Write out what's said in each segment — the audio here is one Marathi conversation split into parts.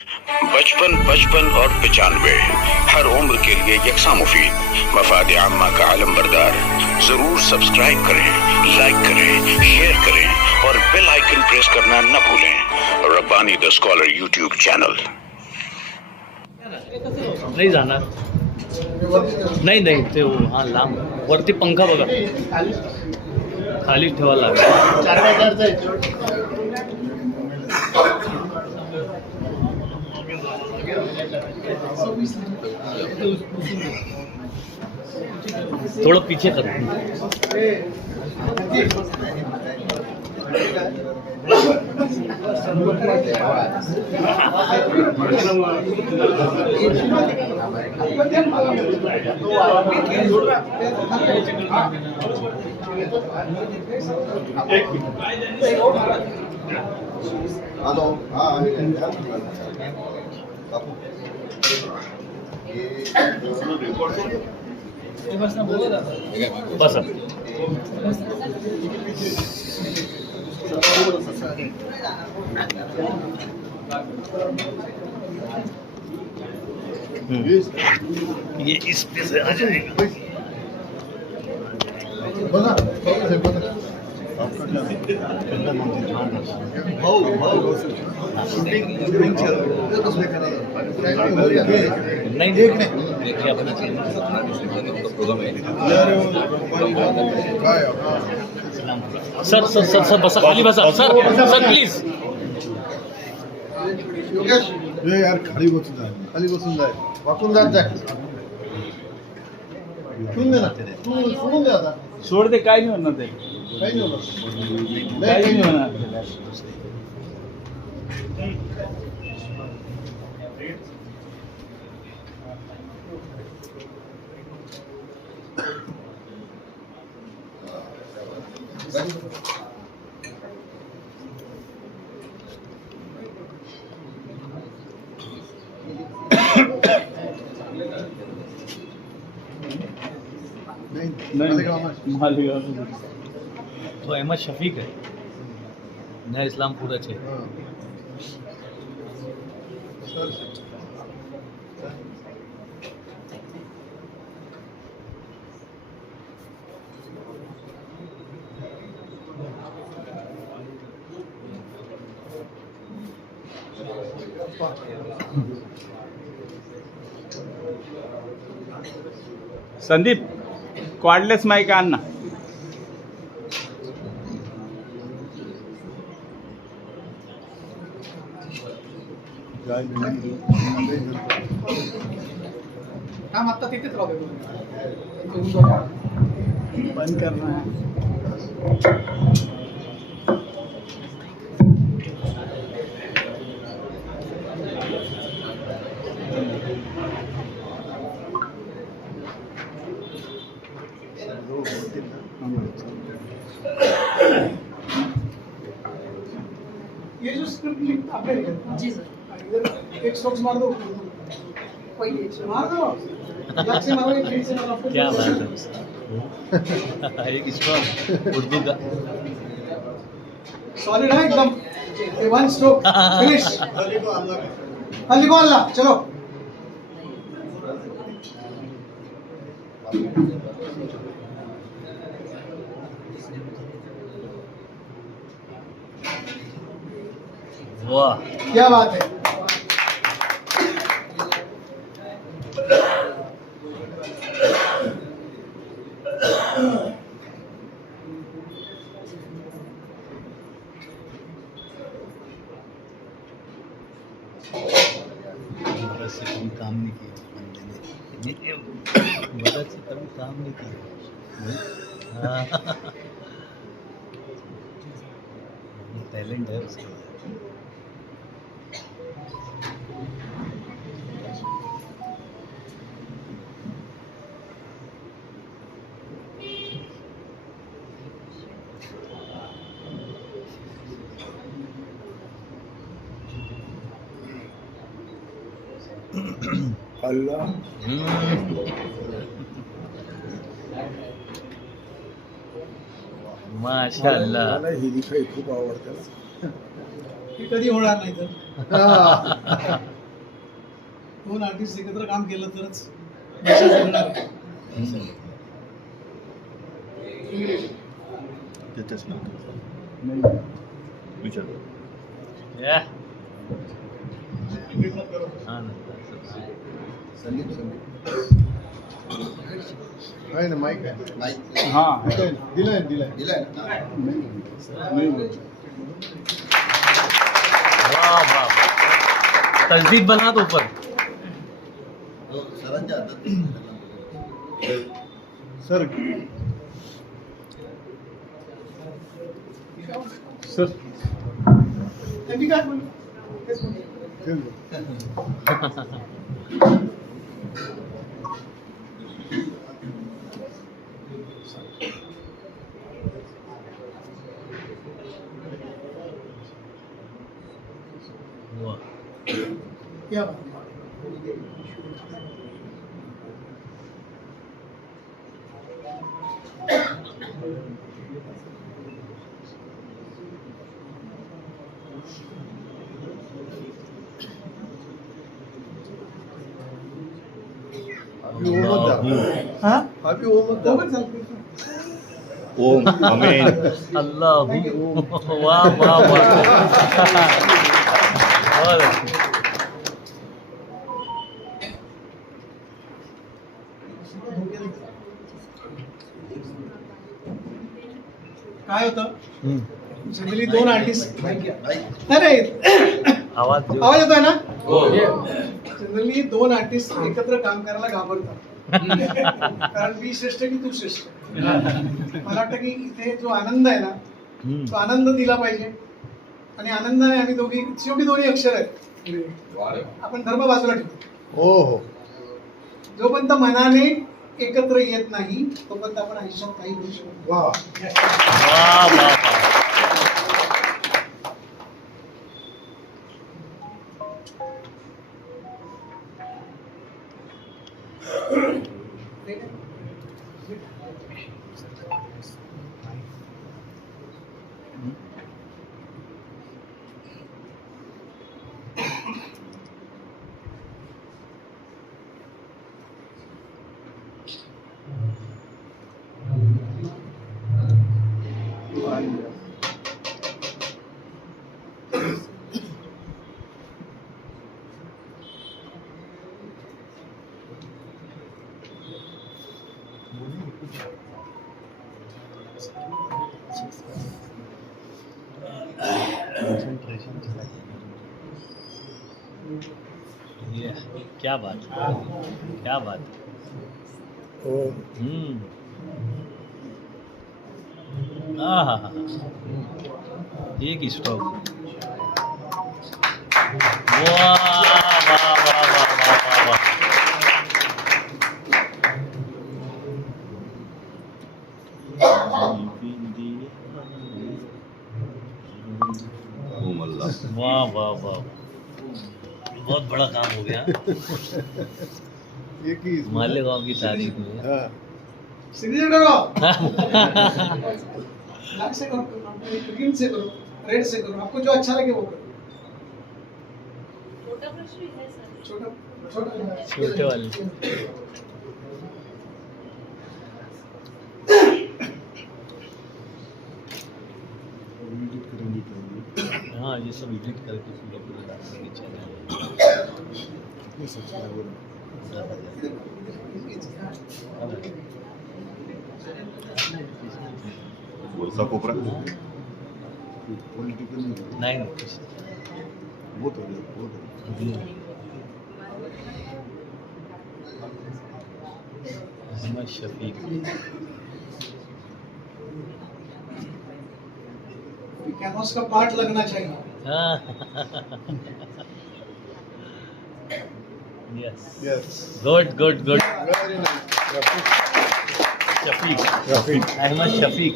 बचपन, पचपन और 95 हर उम्र के लिए यकसा मुफीद। मफाद आम्मा का आलम बरदार। जरूर सब्सक्राइब करें, लाइक करें, शेयर करें और बेल आइकन प्रेस करना न भूलें। Rabbani the scholar YouTube channel. नाही जाणार, नाही नाही ते हा लांब वरती पंखा बघा, खाली ठेवायला लागेल। थोड़ा पीछे कर। बस ये इस पे से आ जाएगा। नहीं देखिए अपना सर सर सर सर बसा, खाली बसा सर, सर प्लीज। यार खाली बसून जाय वाकून जात जाय सोडून दे ना, सोडून दे आता, सोड दे, काय नाही होणार ते, काही नाही होणार, काही नाही होणार। मालेगाव तो अहमद शफीक है, नया इस्लामपुरा છે। संदीप कॉर्डलेस माइक आण ना। काम आता तिथेच राहतो, बंद करना है। ये जो स्क्रिप्ट आपने जी सर, एक स्ट्रोक्स मार दो, कोई मार दो, लग से मारो, एक से मारो, क्या बात है। एक स्ट्रोक उर्दू का सॉलिड है एकदम, ये वन स्ट्रोक फिनिश। हल्दी को अल्लाह, चलो वाह, क्या बात है। मदद से कम काम नहीं किया, मदद से कम काम नहीं किया। टैलेंट है उसका। अल्लाह माशाअल्लाह. मला ही दिखाई खूप आवडते. ती कधी होणार नाही तर दोन आर्टिस्ट एकत्र काम केलं तरच भाषा जगणार आहे. त्याच्याच नंतर विचार या हां ना संगीत आहे ना माईक आहे हाँ दिलाय वाह वाह तस्दीक बना तो ऊपर सरांच्या हातात सर सर त्यांनी काय बोललं? तेच बोलले. वाह क्या बात है. हाँ? अभी वो मत दोघंच चालतील. ओम आमीन अल्लाह वाह वाह वाह बहुत अच्छी. काय होतं जनरली दोन आर्टिस्ट नाही आवाज दे. आवाज येतोय ना. जनरली दोन आर्टिस्ट एकत्र काम करायला घाबरतात. कारण मी श्रेष्ठ की तू श्रेष्ठ. मला वाटतं की इथे जो आनंद आहे ना तो आनंद दिला पाहिजे. आणि आनंदाने आम्ही दोघी शेवटी दोन्ही अक्षर आहेत. आपण धर्म बाजूला ठेवू. हो हो जोपर्यंत मनाने एकत्र येत नाही तोपर्यंत आपण आयुष्यात काही करू शकतो. वा वाह वाह वाह ये क्या बात है, क्या बात है. आहा एक स्ट्रोक. वाह वाह वाह वाह वाह वाह. ओम अल्लाह वाह वाह वाह. बहुत बड़ा काम हो गया. एक ही मालेगांव की तारीख में. हाँ सिग्नेचर करो. ब्लैक से करो, ग्रीन से करो, रेड से करो. आपको जो अच्छा लगे वो करो. छोटा छोटा छोटे वाले. हाँ ये सब एडिट करके पूरा पूरा डाल देंगे चैनल. कितने सब्सक्राइबर वरचा कोपरा पॉलिटिकल नहीं बहुत हो गया बहुत हो गया. अहमद शफीक. कैनवास का पार्ट लगना चाहिए. Yes Yes. Good good good. Very nice. Shafiq Rafik. Ahmed Shafiq.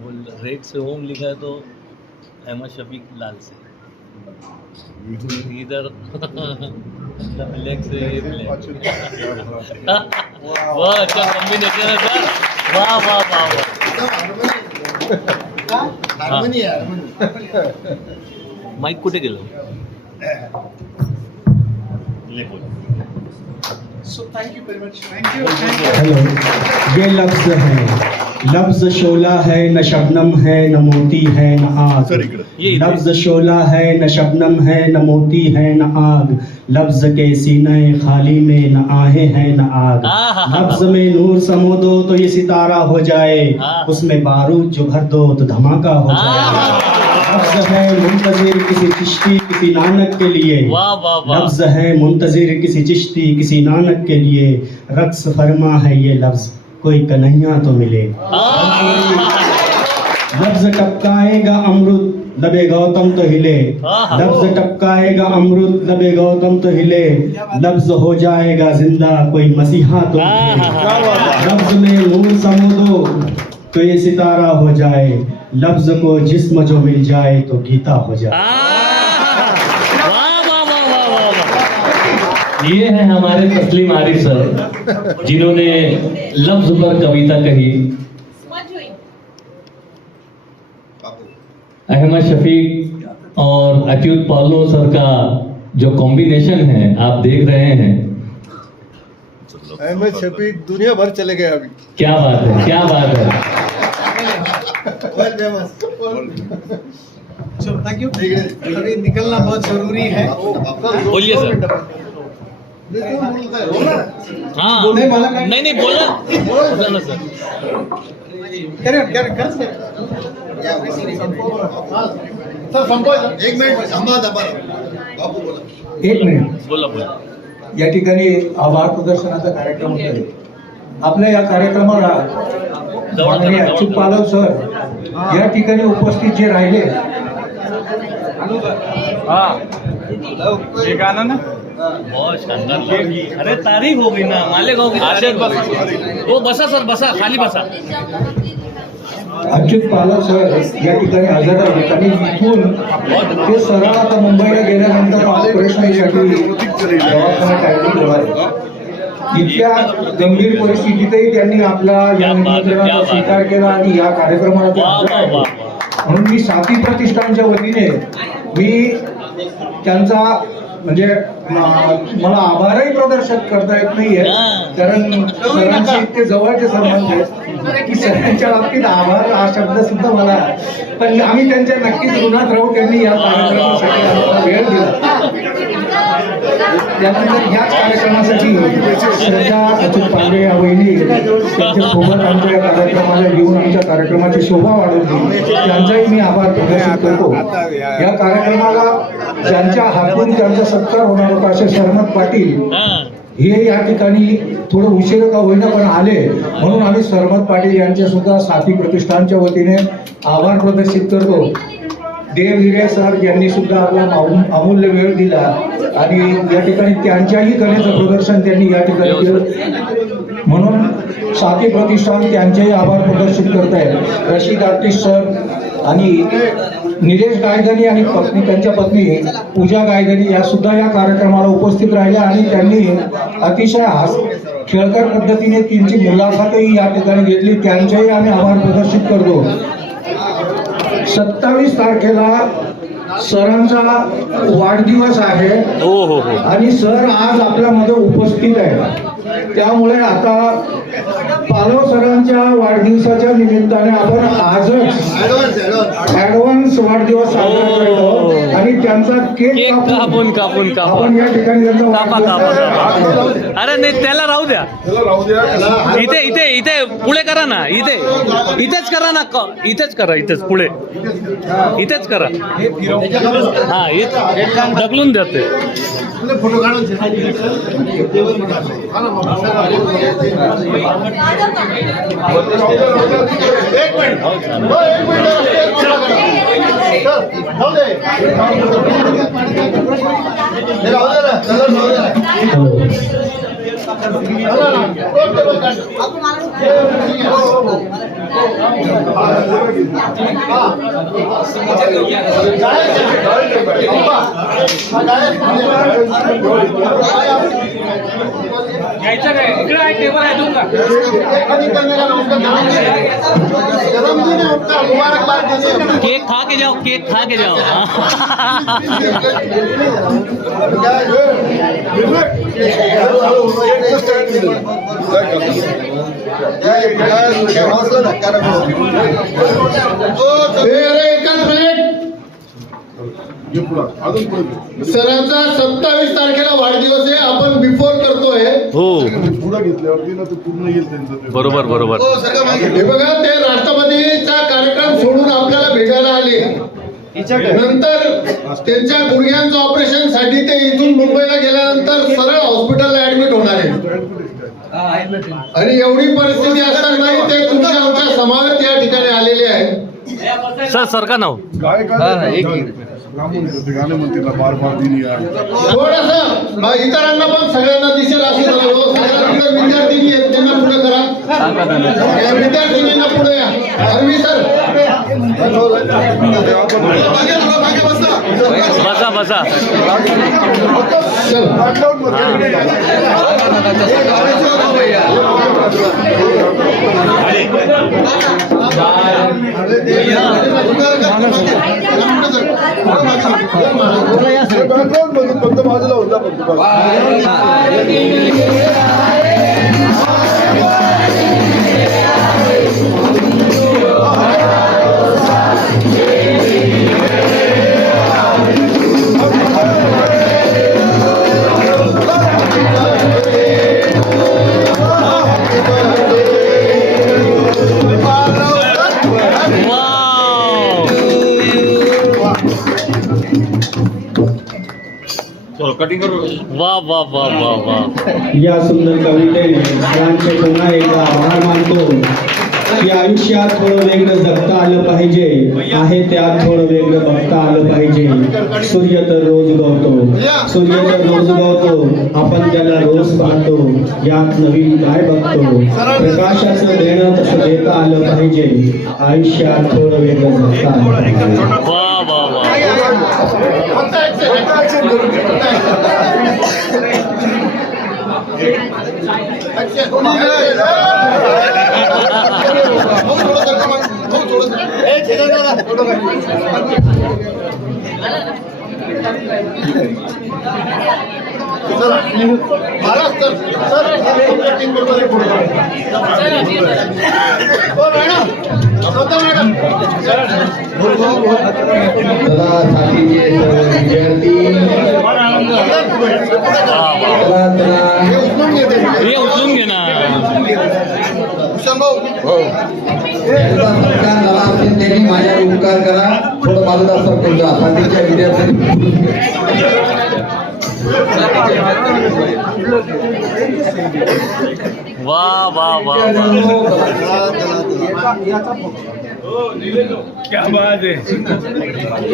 वो रेड से होम लिखा है तो अहमद शफीक लाल से. इधर लेग से ये play. वाह अच्छा कॉम्बिनेशन है सर. वाह वाह वाह वाह. हार्मोनी आहे माईक कुठे गेलं? So thank you very much. Thank you. Hello, ये लफ्ज है, लफ्ज शोला है न शबनम है न मोती है न आग. ये लफ्ज शोला है न शबनम है न मोती है न आग. लफ्ज के सीने खाली में न आहें हैं न आग. लफ्ज में नूर समो दो तो ये सितारा हो जाए, उसमें बारूद जो भर दो तो धमाका हो जाए. लफ्ज है मुंतजिर किसी चिश्ती किसी नानक के लिए. वाह वाह वाह. लफ्ज है मुंतजिर किसी चिश्ती किसी नानक के लिए. रक्स फरमा है ये लफ्ज कोई कन्हैया तो मिले. लफ्ज टपकाएगा अमृत लबे गौतम तो हिले. लफ्ज टपकाएगा अमृत लबे गौतम तो हिले. लफ्ज हो जाएगा जिंदा कोई मसीहा तो मिले. लफ्ज में नूर समो दो तो ये सितारा हो जाए. लफ्ज को जिस्म जो मिल जाए तो गीता हो जाए. ये है हमारे तस्लीम आरिफ सर, जिन्होंने लफ्ज पर कविता कही. अहमद शफीक और अच्युत पालो सर का जो कॉम्बिनेशन है आप देख रहे हैं. अहमद शफीक दुनिया भर चले गए अभी. क्या बात है, क्या बात है. चलो थैंक यू. अभी निकलना बहुत जरूरी है. बोलिए सर. हाँ नहीं, मला काय- नहीं नहीं बोला बोला ना सर. कर एक मिनिट थांबा बापू बोला. एक मिनिट. बोला बोला. या ठिकाणी आभार प्रदर्शनाचा कार्यक्रम होता. आपल्या या कार्यक्रमाला माननीय अच्युत पालव सर या ठिकाणी उपस्थित जे राहिले, हाँ ये गाना ना बहुत शानदार लगी. अरे तारीफ हो गई ना मालेगांव की तारीफ हो गई. वो बसा सर बसा खाली बसा. अच्युत पालव सर या ठिकाणी हजर आहेत आणि इथून ते सरळ आता मुंबईला गेल्यानंतर ऑपरेशनसाठी दवाखान्यात ऍडमिट होणार आहे. इतक्या गंभीर परिस्थितीतही त्यांनी आपला या निमंत्रणाचा स्वीकार केला आणि या कार्यक्रमाला ते वाह हजर वाह आहेत. वाह. म्हणून मी साथी प्रतिष्ठानच्या वतीने मी त्यांचा म्हणजे मला आभारही प्रदर्शित करता येत नाहीये, कारण सरांचे इतके जवळचे संबंध आहेत की सरांच्या बाबतीत आभार हा शब्द सुद्धा मला, पण आम्ही त्यांच्या नक्कीच ऋणात राहू. त्यांनी या कार्यक्रमासाठी आम्हाला वेळ दिला. त्यानंतर याच कार्यक्रमासाठी श्रद्धा अच्युत पांडे या वहिनी त्यांच्या सोबत आमच्या या कार्यक्रमाला येऊन आमच्या कार्यक्रमाची शोभा वाढवली, त्यांचाही मी आभार प्रदर्शित करतो. या कार्यक्रमाला ज्यांच्या हातून त्यांचा सत्कार होणार होता असे शरमत पाटील हे या ठिकाणी थोडं उशीर का होईना पण आले, म्हणून आम्ही शरमत पाटील यांचे सुद्धा साथी प्रतिष्ठानच्या वतीने आभार प्रदर्शित करतो. देव हिरे सर यांनी सुद्धा आपला अमूल्य वेळ दिला आणि या ठिकाणी त्यांच्याही कलेचं प्रदर्शन त्यांनी या ठिकाणी केलं, म्हणून साथी प्रतिष्ठान त्यांचेही आभार प्रदर्शित करत आहे. रशीद आर्टिस्ट सर आणि निलेश गायधनी आणि पत्नी त्यांच्या पत्नी पूजा गायधनी या सुद्धा या कार्यक्रमाला उपस्थित राहिल्या आणि त्यांनी अतिशय खेळकर पद्धतीने त्यांची मुलाखतही या ठिकाणी घेतली. त्यांचेही आम्ही आभार प्रदर्शित करतो. 27 तारखेला सरांचा वाढदिवस आहे आणि सर आज आपल्यामध्ये उपस्थित आहे. त्यामुळे आता पालव सरांच्या वाढदिवसाच्या निमित्ताने आपण आजच ऍडव्हान्स वाढदिवस साजरा करतो आणि त्यांचा केक कापून आपण या ठिकाणी त्यांचा वाढदिवस. अरे नाही त्याला राहू द्या. इथे इथे इथे पुढे करा ना. इथेच करा ना. इथेच करा. इथेच पुढे इथेच करा. हा ढकलून देते. फोटो काढून घ्यायचं काय इकडे आहे टेबल आहे तुमचा केक खा के जाओ केक खा के जाओ सरांचा 27 तारखेला वाढदिवस आहे. आपण बिफोर करतोय. हो पुढे घेतल्यावरती ना ते पूर्ण येईल त्यांचं ते. बरोबर बरोबर हे बघा ते राष्ट्रपतीचा कार्यक्रम सोडून आपल्याला भेटायला आले. नंतर त्यांच्या गुडघ्यांचं ऑपरेशन साठी ते इथून मुंबईला गेल्यानंतर सरळ हॉस्पिटलला ऍडमिट होणार आहे. आणि एवढी परिस्थिती असताना ते तुमच्या आमच्या समावेत या ठिकाणी आलेले आहेत. सर सर का नाव गाणे म्हणते ना बार बार दिनी थोडस इतरांना पण सगळ्यांना दिसेल असं झालं. विद्यार्थी आहेत त्यांना पुढे करा. विद्यार्थिनींना पुढे या. अरवी सर बसा बसा बॅकग्राऊंड मधून फक्त बाजूला होता वाह वाह वाह वाह वाह या सुंदर कवितेने सरांचे पुन्हा एकदा आभार मानतो की आयुष्यात थोडं वेगळं जगता आलं पाहिजे. आहे त्यात थोडं वेगळं बघता आलं पाहिजे. सूर्य तर रोज गवतो, सूर्य तर रोज गवतो, आपण त्याला रोज पाहतो. यात नवीन काय बघतो. प्रकाशाचं देणं तसं देता आलं पाहिजे. आयुष्यात थोडं वेगळं जगता आलं पाहिजे. वाह वाह वाह हे उचलून घे ना. त्यांनी माझ्या उपकार करा. थोडं बाजूला सरकून जा. साथीच्या विद्यार्थ्यांनी वाह वाह वाह क्या बात है.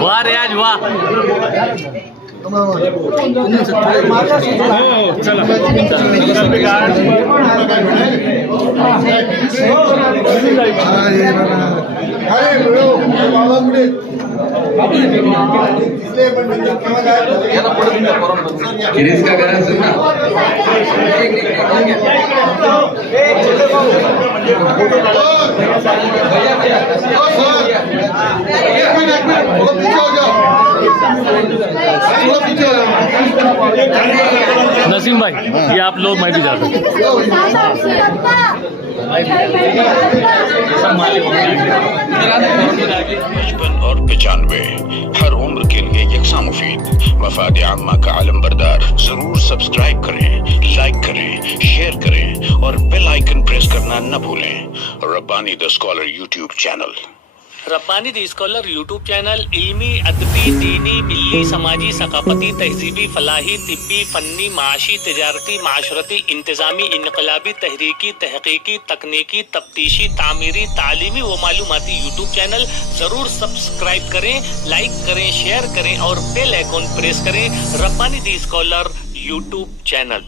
वाह रियाज वाह. हो चला गिरीश का करायचं ना. नसीम भाई ये आप लोग मैं भी जाता हूँ. 55 और 95 हर उम्र के लिए यकसा मुफीद मफाद आम्मा का आलम बरदार. जरूर सब्सक्राइब करें, लाइक करें, शेयर करें और बेल आइकन प्रेस करना न भूलें. Rabbani the scholar YouTube channel. Rabbani the scholar YouTube channel इल्मी, अदबी, दीनी, मिल्ली, समाजी, सकाफती, तहजीबी, फलाही, तिब्बी, फन्नी, माशी, तिजारती, माशरती, इंतजामी, इनकलाबी, तहरीकी, तहकीकी, तकनीकी, तफ्तीशी, तामीरी, तालीमी व मालूमाती यूट्यूब चैनल ज़रूर सब्सक्राइब करें, लाइक करें, शेयर करें और बेल आइकन प्रेस करें. Rabbani the scholar YouTube channel.